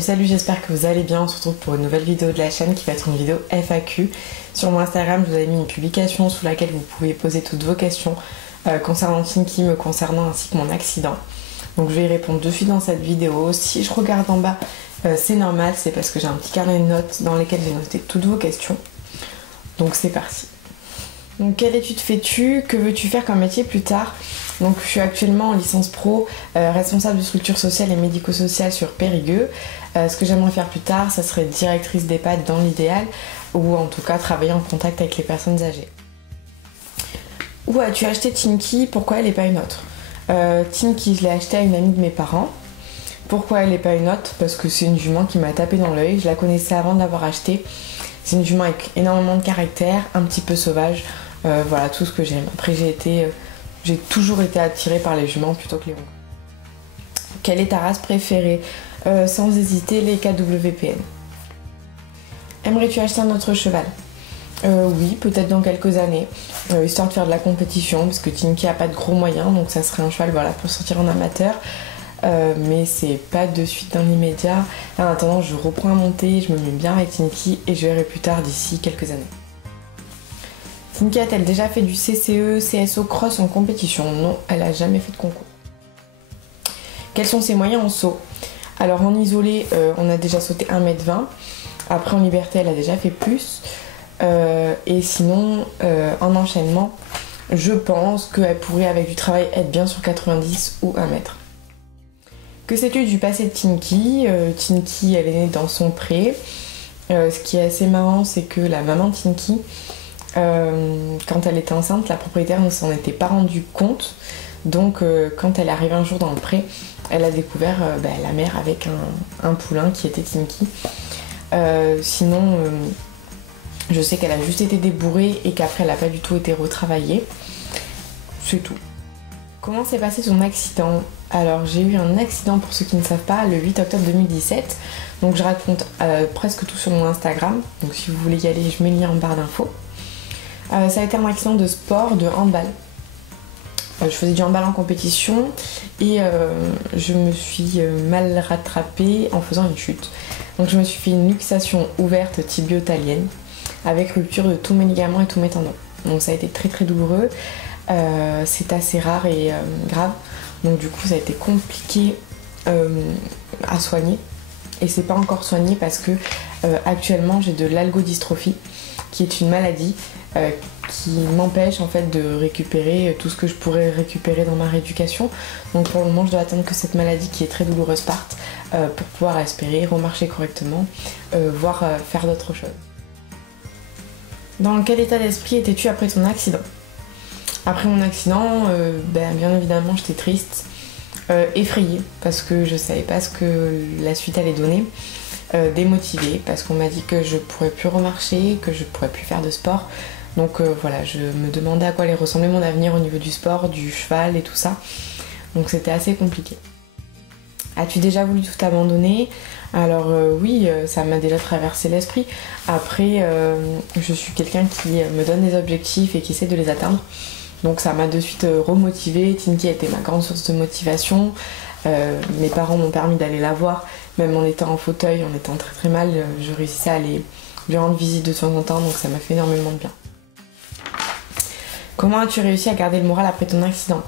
Salut, j'espère que vous allez bien. On se retrouve pour une nouvelle vidéo de la chaîne qui va être une vidéo FAQ. Sur mon Instagram, je vous avais mis une publication sous laquelle vous pouvez poser toutes vos questions concernant Tinky, me concernant ainsi que mon accident. Donc je vais y répondre de suite dans cette vidéo. Si je regarde en bas, c'est normal, c'est parce que j'ai un petit carnet de notes dans lesquelles j'ai noté toutes vos questions. Donc c'est parti. Donc quelle étude fais-tu? Que veux-tu faire comme métier plus tard? Donc je suis actuellement en licence pro, responsable de structure sociale et médico-sociale sur Périgueux. Ce que j'aimerais faire plus tard, ça serait directrice d'EHPAD dans l'idéal, ou en tout cas travailler en contact avec les personnes âgées. Où as-tu acheté Tinky? Pourquoi elle n'est pas une autre? Tinky, je l'ai acheté à une amie de mes parents. Pourquoi elle n'est pas une autre? Parce que c'est une jument qui m'a tapé dans l'œil. Je la connaissais avant de l'avoir achetée. C'est une jument avec énormément de caractère, un petit peu sauvage. Voilà tout ce que j'aime. Après j'ai toujours été attirée par les juments plutôt que les ronds. Quelle est ta race préférée? Sans hésiter, les KWPN. Aimerais-tu acheter un autre cheval? Oui, peut-être dans quelques années, histoire de faire de la compétition, parce que Tinky a pas de gros moyens, donc ça serait un cheval voilà, pour sortir en amateur. Mais c'est pas de suite dans l'immédiat. En attendant, je reprends à monter, je me mets bien avec Tinky et je verrai plus tard d'ici quelques années. Tinky a-t-elle déjà fait du CCE, CSO cross en compétition? Non, elle a jamais fait de concours. Quels sont ses moyens en saut? Alors en isolé, on a déjà sauté 1m20. Après en liberté, elle a déjà fait plus. Et sinon, en enchaînement, je pense qu'elle pourrait avec du travail être bien sur 90 ou 1 mètre. Que sais-tu du passé de Tinky? Tinky, elle est née dans son pré. Ce qui est assez marrant, c'est que la maman de Tinky, quand elle était enceinte, la propriétaire ne s'en était pas rendu compte. Donc quand elle est arrivée un jour dans le pré, elle a découvert la mère avec un poulain qui était Tinky. Sinon, je sais qu'elle a juste été débourrée et qu'après elle n'a pas du tout été retravaillée. C'est tout. Comment s'est passé ton accident? Alors j'ai eu un accident, pour ceux qui ne savent pas, le 8 octobre 2017. Donc je raconte presque tout sur mon Instagram. Donc si vous voulez y aller, je mets le lien en barre d'infos. Ça a été un accident de sport, de handball. Je faisais du handball en compétition et je me suis mal rattrapée en faisant une chute. Donc je me suis fait une luxation ouverte tibio-talienne avec rupture de tous mes ligaments et tous mes tendons. Donc ça a été très très douloureux. C'est assez rare et grave. Donc du coup ça a été compliqué à soigner. Et c'est pas encore soigné parce que actuellement j'ai de l'algodystrophie qui est une maladie qui m'empêche en fait de récupérer tout ce que je pourrais récupérer dans ma rééducation. Donc pour le moment je dois attendre que cette maladie qui est très douloureuse parte pour pouvoir espérer remarcher correctement, voire faire d'autres choses. Dans quel état d'esprit étais-tu après ton accident? Après mon accident, bien évidemment j'étais triste, effrayée parce que je savais pas ce que la suite allait donner, démotivée parce qu'on m'a dit que je pourrais plus remarcher, que je pourrais plus faire de sport. Donc voilà, je me demandais à quoi allait ressembler mon avenir au niveau du sport, du cheval et tout ça. Donc c'était assez compliqué. As-tu déjà voulu tout abandonner? Alors oui, ça m'a déjà traversé l'esprit. Après, je suis quelqu'un qui me donne des objectifs et qui essaie de les atteindre. Donc ça m'a de suite remotivée. Tinky a été ma grande source de motivation. Mes parents m'ont permis d'aller la voir, même en étant en fauteuil, en étant très très mal. Je réussissais à aller lui rendre visite de temps en temps, donc ça m'a fait énormément de bien. Comment as-tu réussi à garder le moral après ton accident?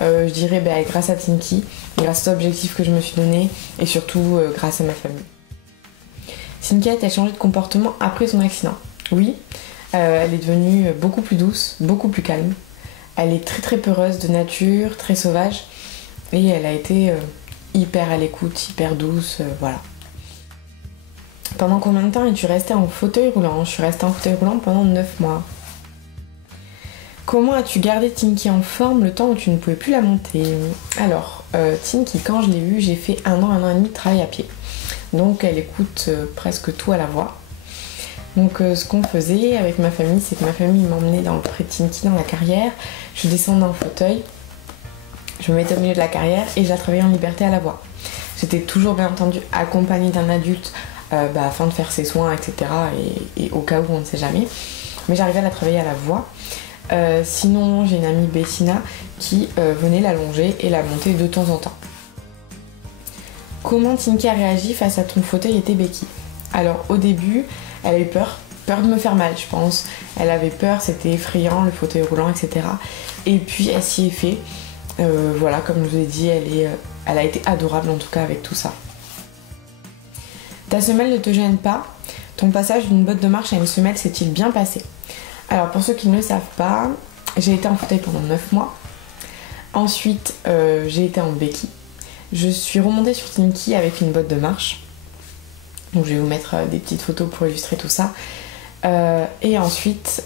Je dirais grâce à Tinky, grâce aux objectifs que je me suis donné et surtout grâce à ma famille. Tinky a-t-elle changé de comportement après son accident? Oui, elle est devenue beaucoup plus douce, beaucoup plus calme. Elle est très très peureuse de nature, très sauvage et elle a été hyper à l'écoute, hyper douce, voilà. Pendant combien de temps es-tu restée en fauteuil roulant? Je suis restée en fauteuil roulant pendant 9 mois. Comment as-tu gardé Tinky en forme le temps où tu ne pouvais plus la monter? Alors, Tinky, quand je l'ai eue, j'ai fait 1 an et demi de travail à pied. Donc elle écoute presque tout à la voix. Donc ce qu'on faisait avec ma famille, c'est que ma famille m'emmenait dans le pré de Tinky, dans la carrière. Je descendais en fauteuil, je me mettais au milieu de la carrière et je la travaillais en liberté à la voix. J'étais toujours bien entendu accompagnée d'un adulte afin de faire ses soins, etc. Et au cas où on ne sait jamais. Mais j'arrivais à la travailler à la voix. Sinon j'ai une amie Bettina qui venait l'allonger et la monter de temps en temps. Comment Tinky a réagi face à ton fauteuil et tes béquilles? Alors au début, elle a eu peur de me faire mal, je pense. Elle avait peur, c'était effrayant, le fauteuil roulant, etc. Et puis elle s'y est fait. Voilà, comme je vous ai dit, elle a été adorable en tout cas avec tout ça. Ta semelle ne te gêne pas? Ton passage d'une botte de marche à une semelle s'est-il bien passé? Alors pour ceux qui ne le savent pas, j'ai été en fauteuil pendant 9 mois. Ensuite, j'ai été en béquille. Je suis remontée sur Tinky avec une botte de marche. Donc je vais vous mettre des petites photos pour illustrer tout ça. Et ensuite,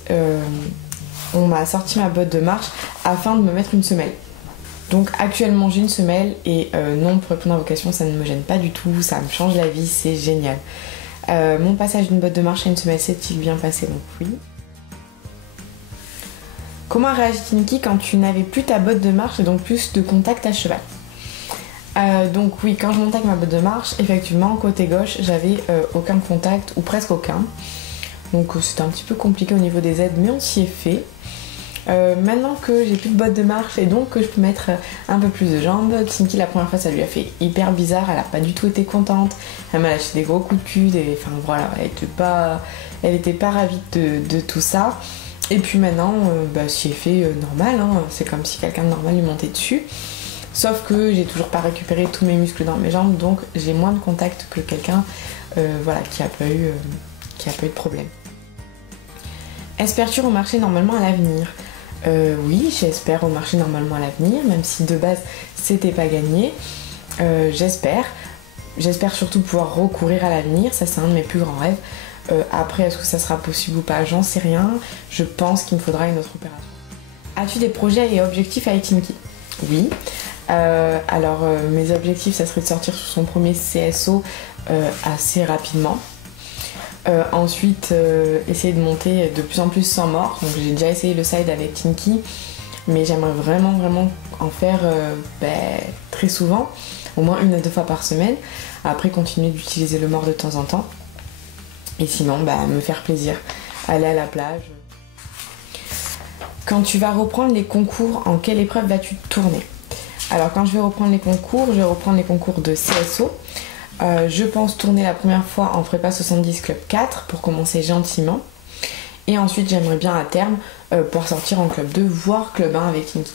on m'a sorti ma botte de marche afin de me mettre une semelle. Donc actuellement j'ai une semelle et non, pour répondre à vos questions, ça ne me gêne pas du tout, ça me change la vie, c'est génial. Mon passage d'une botte de marche à une semelle s'est-il bien passé? Donc oui. Comment a réagi Tinky quand tu n'avais plus ta botte de marche et donc plus de contact à cheval? Donc oui, quand je montais avec ma botte de marche, effectivement, côté gauche, j'avais aucun contact, ou presque aucun. Donc c'était un petit peu compliqué au niveau des aides, mais on s'y est fait. Maintenant que j'ai plus de botte de marche et donc que je peux mettre un peu plus de jambes, Tinky la première fois ça lui a fait hyper bizarre, elle a pas du tout été contente, elle m'a lâché des gros coups de cul, enfin voilà, elle était pas ravie de tout ça. Et puis maintenant, s'y est fait normal, hein. C'est comme si quelqu'un de normal lui montait dessus. Sauf que j'ai toujours pas récupéré tous mes muscles dans mes jambes, donc j'ai moins de contact que quelqu'un voilà, qui a pas eu de problème. Espères-tu remarcher normalement à l'avenir? Oui, j'espère remarcher normalement à l'avenir, même si de base c'était pas gagné. J'espère surtout pouvoir recourir à l'avenir, ça c'est un de mes plus grands rêves. Après, est-ce que ça sera possible ou pas? J'en sais rien. Je pense qu'il me faudra une autre opération. As-tu des projets et objectifs avec Tinky? Oui. Mes objectifs, ça serait de sortir sur son premier CSO assez rapidement. Ensuite, essayer de monter de plus en plus sans mort. Donc j'ai déjà essayé le side avec Tinky, mais j'aimerais vraiment en faire très souvent, au moins 1 à 2 fois par semaine. Après, continuer d'utiliser le mort de temps en temps. Et sinon, me faire plaisir, aller à la plage. Quand tu vas reprendre les concours, en quelle épreuve vas-tu tourner? Alors quand je vais reprendre les concours, je vais reprendre les concours de CSO. Je pense tourner la première fois en prépa 70 club 4 pour commencer gentiment. Et ensuite j'aimerais bien à terme pouvoir sortir en club 2, voire club 1 avec Tinky.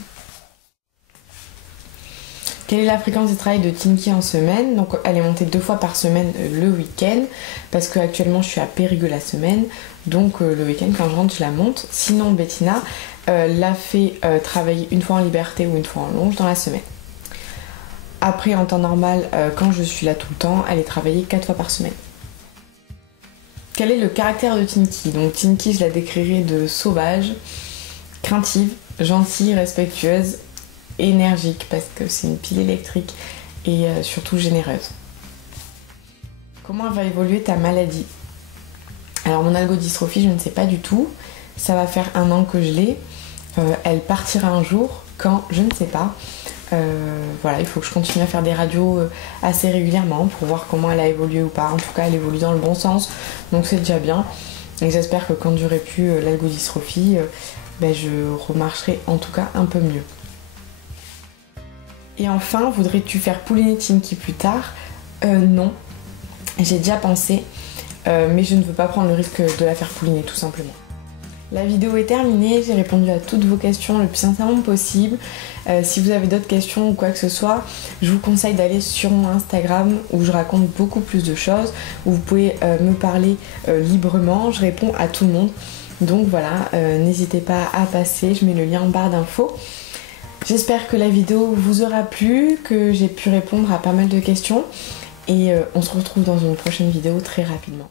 Quelle est la fréquence de travail de Tinky en semaine? Donc elle est montée 2 fois par semaine le week-end, parce que actuellement je suis à Périgueux la semaine, donc le week-end quand je rentre je la monte. Sinon Bettina l'a fait travailler 1 fois en liberté ou 1 fois en longe dans la semaine. Après en temps normal, quand je suis là tout le temps, elle est travaillée 4 fois par semaine. Quel est le caractère de Tinky? Donc Tinky, je la décrirais de sauvage, craintive, gentille, respectueuse, énergique parce que c'est une pile électrique et surtout généreuse. Comment va évoluer ta maladie? Alors mon algodystrophie, je ne sais pas du tout. Ça va faire 1 an que je l'ai. Elle partira un jour, quand je ne sais pas. Voilà, il faut que je continue à faire des radios assez régulièrement pour voir comment elle a évolué ou pas. En tout cas, elle évolue dans le bon sens, donc c'est déjà bien. Et j'espère que quand j'aurai plus l'algodystrophie, je remarcherai en tout cas un peu mieux. Et enfin, voudrais-tu faire pouliner Tinky plus tard? Non, j'ai déjà pensé, mais je ne veux pas prendre le risque de la faire pouliner tout simplement. La vidéo est terminée, j'ai répondu à toutes vos questions le plus sincèrement possible. Si vous avez d'autres questions ou quoi que ce soit, je vous conseille d'aller sur mon Instagram où je raconte beaucoup plus de choses, où vous pouvez me parler librement, je réponds à tout le monde. Donc voilà, n'hésitez pas à passer, je mets le lien en barre d'infos. J'espère que la vidéo vous aura plu, que j'ai pu répondre à pas mal de questions et on se retrouve dans une prochaine vidéo très rapidement.